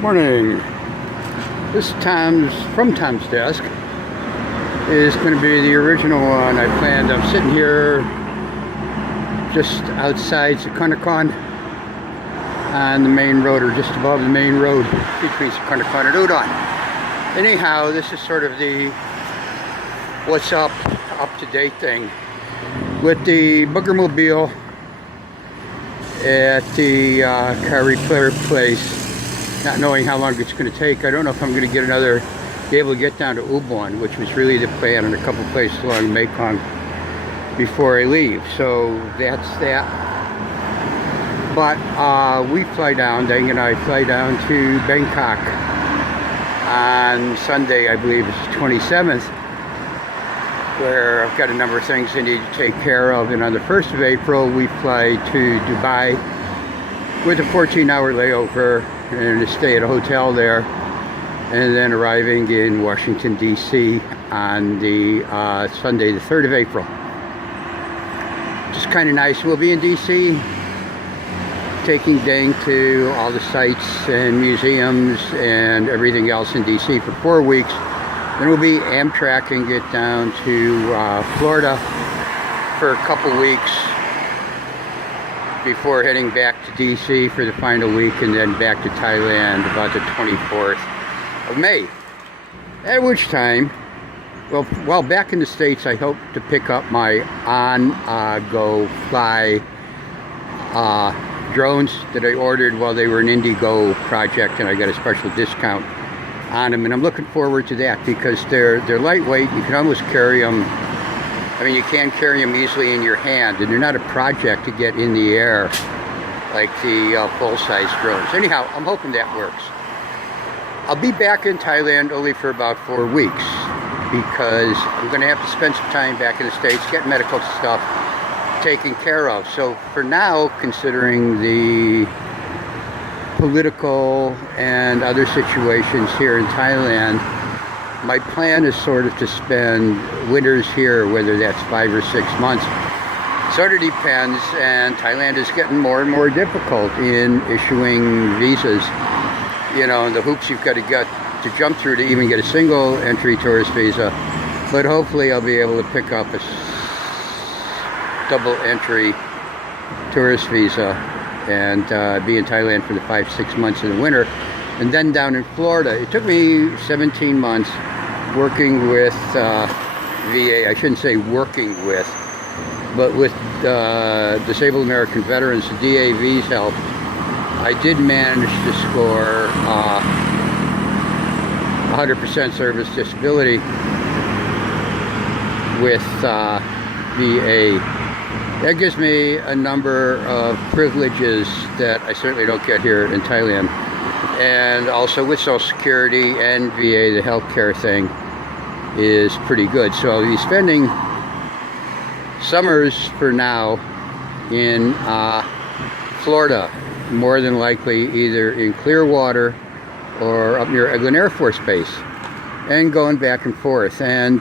Morning. This from Tom's desk is going to be the original one I planned. I'm sitting here just outside Sakon Nakhon on the main road, or just above the main road between Sakon Nakhon and Udon. Anyhow, this is sort of the what's up-to-date thing with the boogermobile at the car repair place. Not knowing how long it's going to take. I don't know if I'm going to be able to get down to Ubon, which was really the plan, in a couple places along Mekong before I leave. So that's that. But we fly down, Dang and I fly down to Bangkok on Sunday, I believe it's the 27th, where I've got a number of things I need to take care of. And on the 1st of April, we fly to Dubai with a 14-hour layover and to stay at a hotel there, and then arriving in Washington, D.C. on the Sunday, the 3rd of April. Just kind of nice. We'll be in D.C. taking Dang to all the sites and museums and everything else in D.C. for 4 weeks. Then we'll be Amtrak and get down to Florida for a couple weeks before heading back to DC for the final week, and then back to Thailand about the 24th of May. At which time, well, back in the States, I hope to pick up my on-go fly drones that I ordered while they were an Indigo project, and I got a special discount on them, and I'm looking forward to that because they're lightweight. You can almost carry them. I mean, you can carry them easily in your hand, and they're not a project to get in the air like the full-size drones. Anyhow, I'm hoping that works. I'll be back in Thailand only for about 4 weeks because I'm going to have to spend some time back in the States, get medical stuff taken care of. So for now, considering the political and other situations here in Thailand, my plan is sort of to spend winters here, whether that's 5 or 6 months. Sort of depends, and Thailand is getting more and more difficult in issuing visas. You know, the hoops you've got to jump through to even get a single entry tourist visa. But hopefully I'll be able to pick up a double entry tourist visa and be in Thailand for the 5-6 months of the winter. And then down in Florida, it took me 17 months working with VA. I shouldn't say working with, but with Disabled American Veterans, the DAV's help, I did manage to score 100% service disability with VA. That gives me a number of privileges that I certainly don't get here in Thailand. And also with Social Security and VA, the healthcare thing is pretty good. So I'll be spending summers for now in Florida, more than likely either in Clearwater or up near Eglin Air Force Base, and going back and forth. And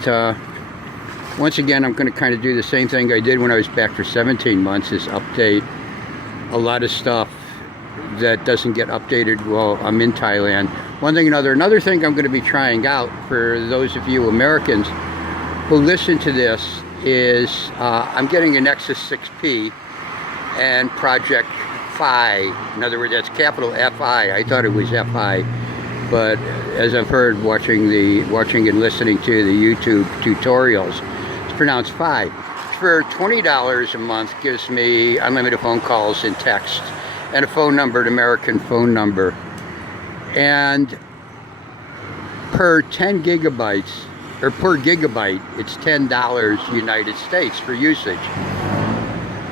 once again, I'm going to kind of do the same thing I did when I was back for 17 months, is update a lot of stuff that doesn't get updated while I'm in Thailand. One thing another. Another thing I'm going to be trying out for those of you Americans who listen to this is I'm getting a Nexus 6P and Project Fi. In other words, that's capital F-I. I thought it was F-I, but as I've heard watching and listening to the YouTube tutorials, it's pronounced Fi. For $20 a month gives me unlimited phone calls and text, and a phone number, an American phone number. And per 10 gigabytes, or per gigabyte, it's $10 United States for usage.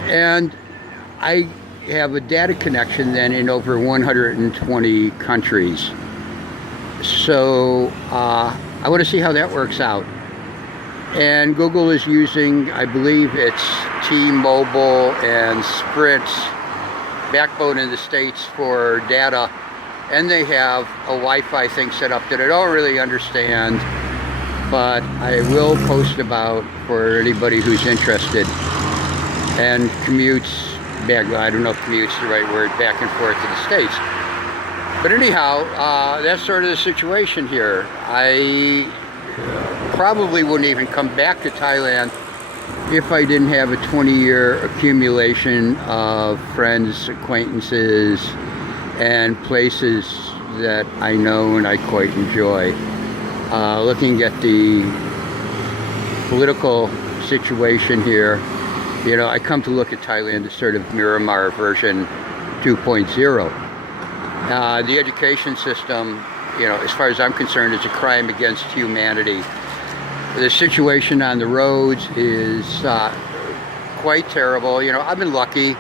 And I have a data connection then in over 120 countries. So I want to see how that works out. And Google is using, I believe it's T-Mobile and Sprint's backbone in the States for data, and they have a Wi-Fi thing set up that I don't really understand, but I will post about for anybody who's interested. And commutes back, I don't know if commute's the right word, back and forth to the States. But anyhow, that's sort of the situation here. I probably wouldn't even come back to Thailand if I didn't have a 20-year accumulation of friends, acquaintances, and places that I know and I quite enjoy. Looking at the political situation here, you know, I come to look at Thailand as sort of Miramar version 2.0. The education system, you know, as far as I'm concerned, is a crime against humanity. The situation on the roads is quite terrible. You know, I've been lucky.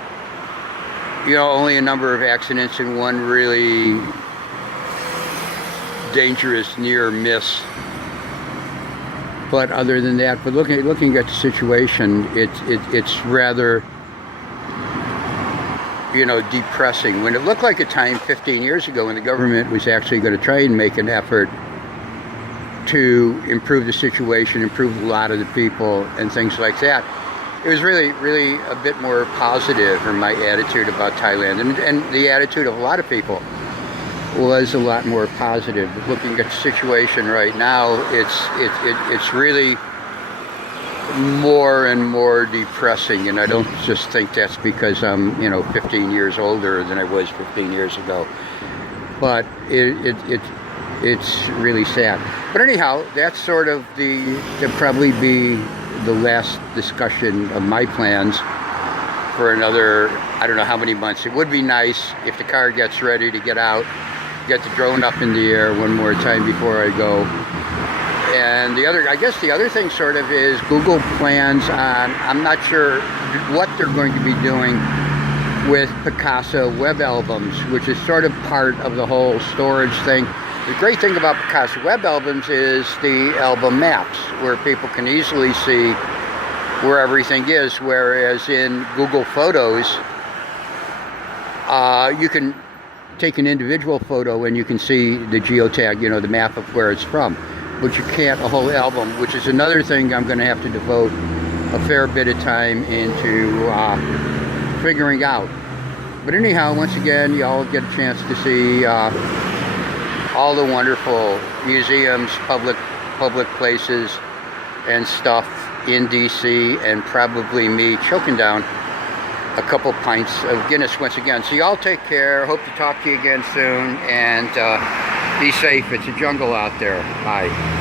You know, only a number of accidents and one really dangerous near miss. But other than that, but looking at the situation, it's rather, you know, depressing. When it looked like a time 15 years ago when the government was actually going to try and make an effort to improve the situation, improve a lot of the people and things like that, it was really a bit more positive in my attitude about Thailand, and the attitude of a lot of people was a lot more positive. Looking at the situation right now, it's really more and more depressing, and I don't just think that's because I'm, you know, 15 years older than I was 15 years ago, but it's really sad. But anyhow, that's sort of that'll probably be the last discussion of my plans for another, I don't know how many months. It would be nice if the car gets ready to get out, get the drone up in the air one more time before I go. And I guess the other thing sort of is Google plans on, I'm not sure what they're going to be doing with Picasa web albums, which is sort of part of the whole storage thing. The great thing about Picasa web albums is the album maps, where people can easily see where everything is, whereas in Google Photos, you can take an individual photo and you can see the geotag, you know, the map of where it's from, but you can't a whole album, which is another thing I'm going to have to devote a fair bit of time into figuring out. But anyhow, once again, y'all get a chance to see all the wonderful museums, public places and stuff in DC, and probably me choking down a couple pints of Guinness once again. So y'all take care. Hope to talk to you again soon, and be safe. It's a jungle out there. Bye.